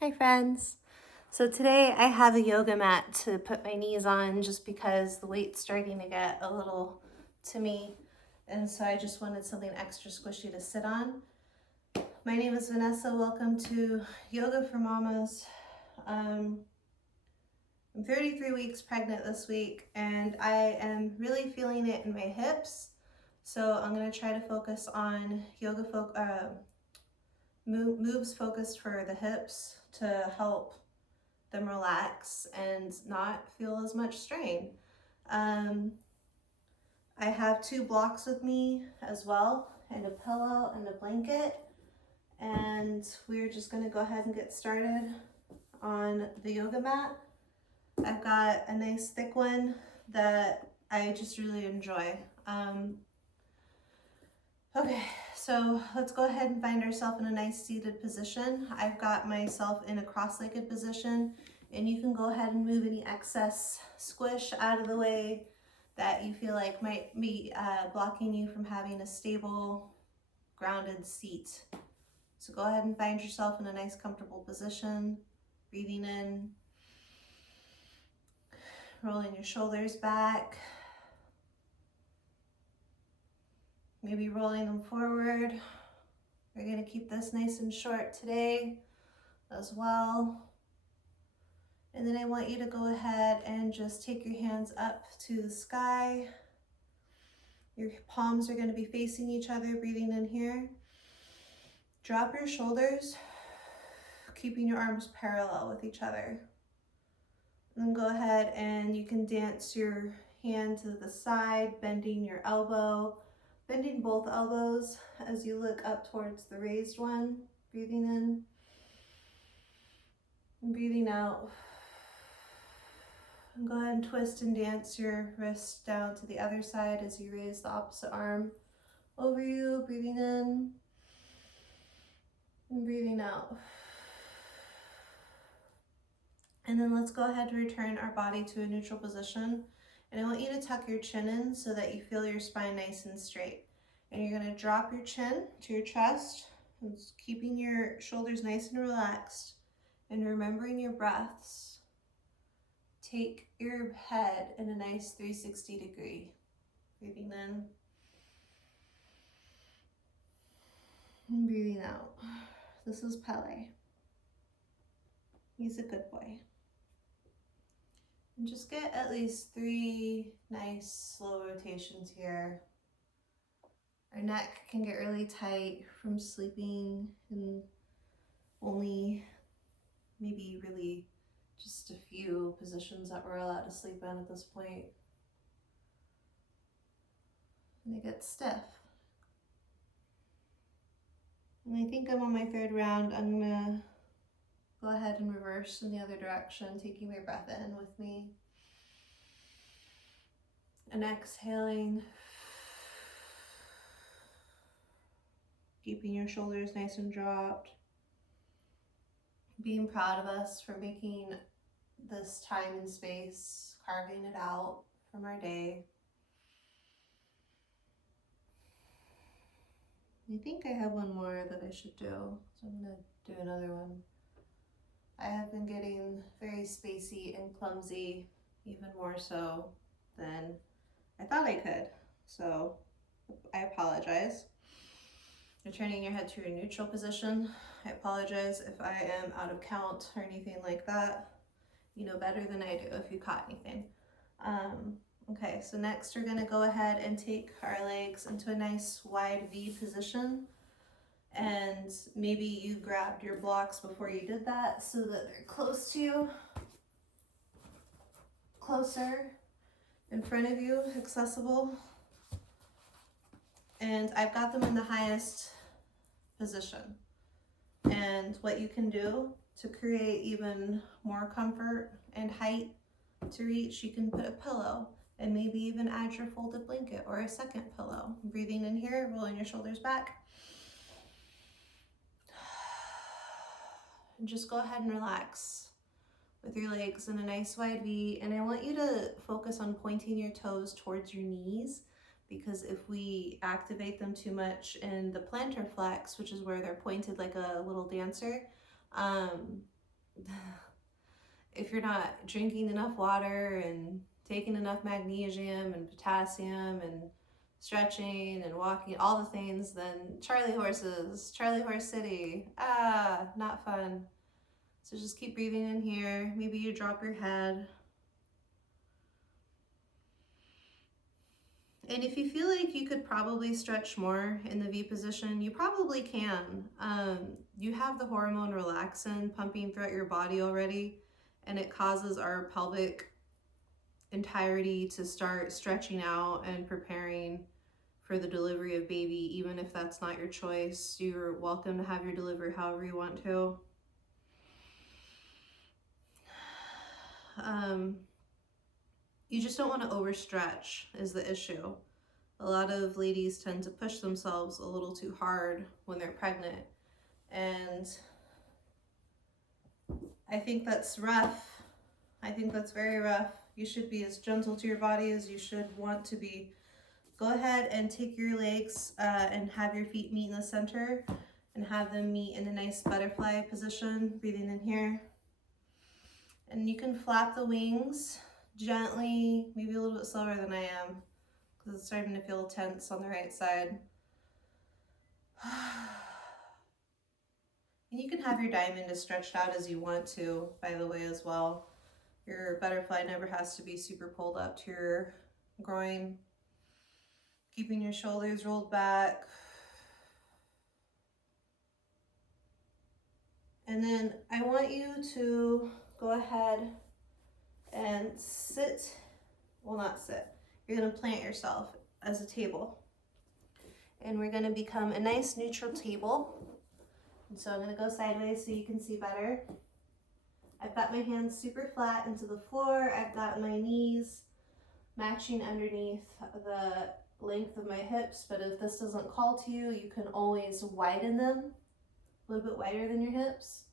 Hi friends. So today I have a yoga mat to put my knees on just because the weight's starting to get a little to me, and so I just wanted something extra squishy to sit on. My name is Vanessa. Welcome to Yoga for Mamas. I'm 33 weeks pregnant this week and I am really feeling it in my hips. So I'm going to try to focus on moves focused for the hips to help them relax and not feel as much strain. I have 2 blocks with me as well, and a pillow and a blanket, and we're just going to go ahead and get started on the yoga mat. I've got a nice thick one that I just really enjoy. Okay, so let's go ahead and find ourselves in a nice seated position. I've got myself in a cross-legged position, and you can go ahead and move any excess squish out of the way that you feel like might be blocking you from having a stable, grounded seat. So go ahead and find yourself in a nice, comfortable position, breathing in, rolling your shoulders back, maybe rolling them forward. We're going to keep this nice and short today as well. And then I want you to go ahead and just take your hands up to the sky. Your palms are going to be facing each other, breathing in here. Drop your shoulders, keeping your arms parallel with each other. And then go ahead and you can dance your hand to the side, bending your elbow, bending both elbows as you look up towards the raised one, breathing in and breathing out. And go ahead and twist and dance your wrist down to the other side as you raise the opposite arm over you, breathing in and breathing out. And then let's go ahead and return our body to a neutral position. And I want you to tuck your chin in so that you feel your spine nice and straight. And you're going to drop your chin to your chest, and keeping your shoulders nice and relaxed, and remembering your breaths. Take your head in a nice 360 degree. Breathing in and breathing out. This is Pele. He's a good boy. And just get at least 3 nice slow rotations here. Our neck can get really tight from sleeping in only maybe really just a few positions that we're allowed to sleep in at this point. And they get stiff. And I think I'm on my 3rd round. I'm gonna go ahead and reverse in the other direction, taking my breath in with me. And exhaling. Keeping your shoulders nice and dropped. Being proud of us for making this time and space, carving it out from our day. I think I have one more that I should do, so I'm gonna do another one. I have been getting very spacey and clumsy, even more so than I thought I could, so I apologize. Returning your head to your neutral position. I apologize if I am out of count or anything like that. You know better than I do if you caught anything. Okay, so next we're gonna go ahead and take our legs into a nice wide V position. And maybe you grabbed your blocks before you did that so that they're close to you, closer, in front of you, accessible. And I've got them in the highest position. And what you can do to create even more comfort and height to reach, you can put a pillow and maybe even add your folded blanket or a second pillow. Breathing in here, rolling your shoulders back. And just go ahead and relax with your legs in a nice wide V. And I want you to focus on pointing your toes towards your knees, because if we activate them too much in the plantar flex, which is where they're pointed like a little dancer, if you're not drinking enough water and taking enough magnesium and potassium and stretching and walking, all the things, then Charlie horses, Charlie horse city, not fun. So just keep breathing in here. Maybe you drop your head. And if you feel like you could probably stretch more in the V position, you probably can. You have the hormone relaxin pumping throughout your body already, and it causes our pelvic entirety to start stretching out and preparing for the delivery of baby. Even if that's not your choice, you're welcome to have your delivery however you want to. You just don't want to overstretch is the issue. A lot of ladies tend to push themselves a little too hard when they're pregnant, and I think that's rough. I think that's very rough. You should be as gentle to your body as you should want to be. Go ahead and take your legs and have your feet meet in the center and have them meet in a nice butterfly position, breathing in here. And you can flap the wings gently, maybe a little bit slower than I am, because it's starting to feel tense on the right side. And you can have your diamond as stretched out as you want to, by the way, as well. Your butterfly never has to be super pulled up to your groin. Keeping your shoulders rolled back. And then I want you to go ahead and sit, well, not sit, you're gonna plant yourself as a table. And we're gonna become a nice neutral table. And so I'm gonna go sideways so you can see better. I've got my hands super flat into the floor. I've got my knees matching underneath the length of my hips, but if this doesn't call to you, you can always widen them a little bit wider than your hips.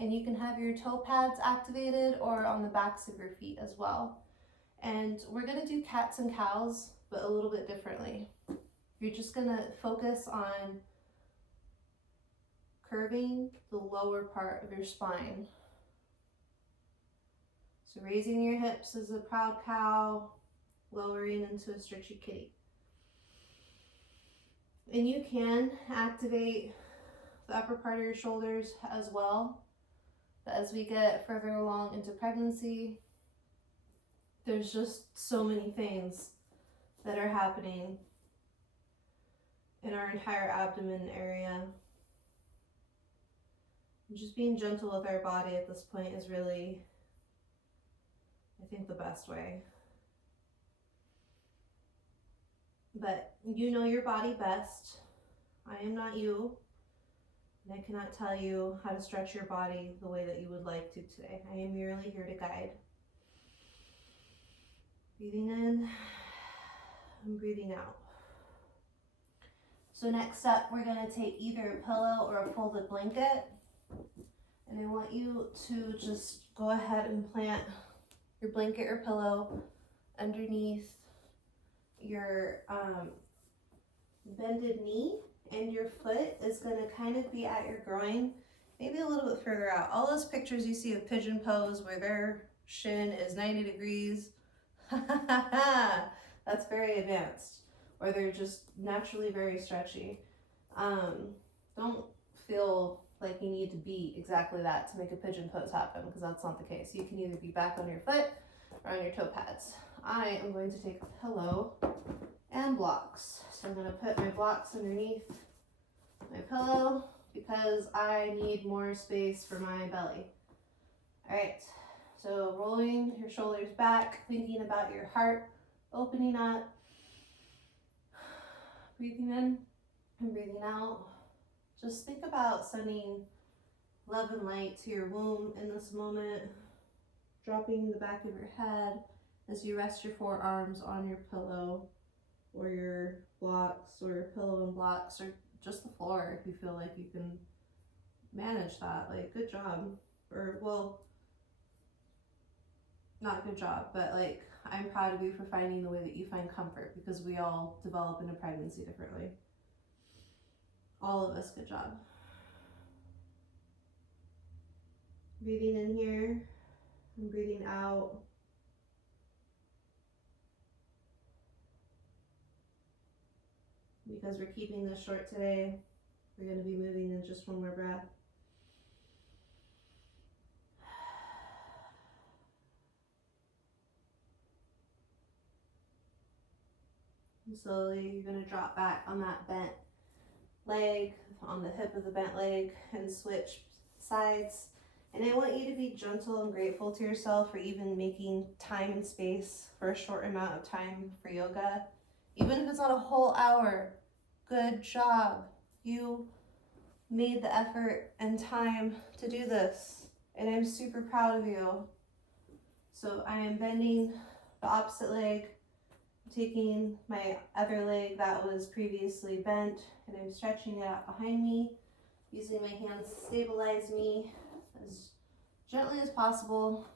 And you can have your toe pads activated or on the backs of your feet as well. And we're gonna do cats and cows, but a little bit differently. You're just gonna focus on curving the lower part of your spine. So raising your hips as a proud cow, lowering into a stretchy kitty. And you can activate the upper part of your shoulders as well. But as we get further along into pregnancy, there's just so many things that are happening in our entire abdomen area. And just being gentle with our body at this point is really, I think, the best way. But you know your body best. I am not you. And I cannot tell you how to stretch your body the way that you would like to today. I am merely here to guide. Breathing in and breathing out. So next up, we're gonna take either a pillow or a folded blanket. And I want you to just go ahead and plant your blanket or pillow underneath your bended knee, and your foot is going to kind of be at your groin, maybe a little bit further out. All those pictures you see of pigeon pose where their shin is 90 degrees, that's very advanced, or they're just naturally very stretchy. Don't feel like you need to be exactly that to make a pigeon pose happen, because that's not the case. You can either be back on your foot or on your toe pads. I am going to take a pillow and blocks. So I'm going to put my blocks underneath my pillow because I need more space for my belly. All right, so rolling your shoulders back, thinking about your heart opening up, breathing in and breathing out. Just think about sending love and light to your womb in this moment, dropping the back of your head as you rest your forearms on your pillow or your blocks or your pillow and blocks or just the floor if you feel like you can manage that. Like, good job. Or, well, not good job, but like, I'm proud of you for finding the way that you find comfort, because we all develop into pregnancy differently. All of us, good job. Breathing in here and breathing out. Because we're keeping this short today, we're going to be moving in just one more breath. And slowly you're going to drop back on that bent leg, on the hip of the bent leg, and switch sides. And I want you to be gentle and grateful to yourself for even making time and space for a short amount of time for yoga. Even if it's not a whole hour, good job. You made the effort and time to do this, and I'm super proud of you. So I am bending the opposite leg, taking my other leg that was previously bent, and I'm stretching it out behind me, using my hands to stabilize me as gently as possible.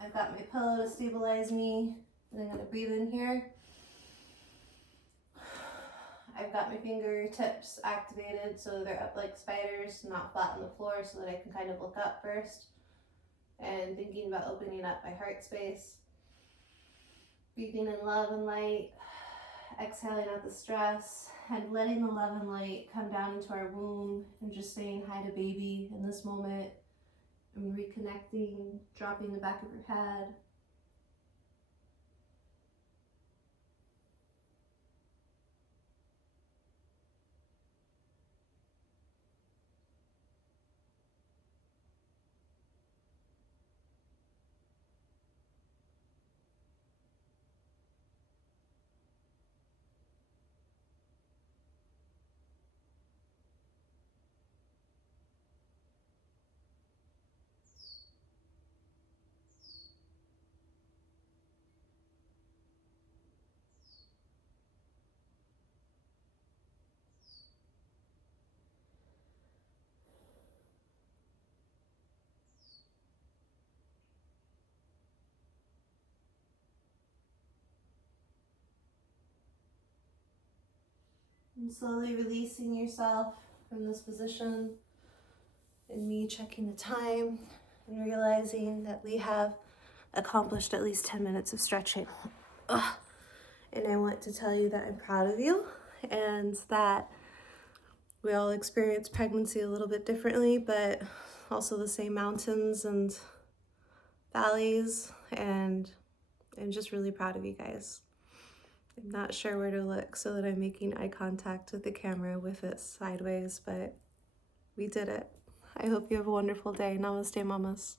I've got my pillow to stabilize me, and I'm going to breathe in here. I've got my fingertips activated so they're up like spiders, not flat on the floor, so that I can kind of look up first. And thinking about opening up my heart space. Breathing in love and light, exhaling out the stress, and letting the love and light come down into our womb, and just saying hi to baby in this moment, and reconnecting, dropping the back of your head. And slowly releasing yourself from this position, and me checking the time and realizing that we have accomplished at least 10 minutes of stretching. Ugh. And I want to tell you that I'm proud of you, and that we all experience pregnancy a little bit differently, but also the same mountains and valleys, and I'm just really proud of you guys. I'm not sure where to look so that I'm making eye contact with the camera with it sideways, but we did it. I hope you have a wonderful day. Namaste, mamas.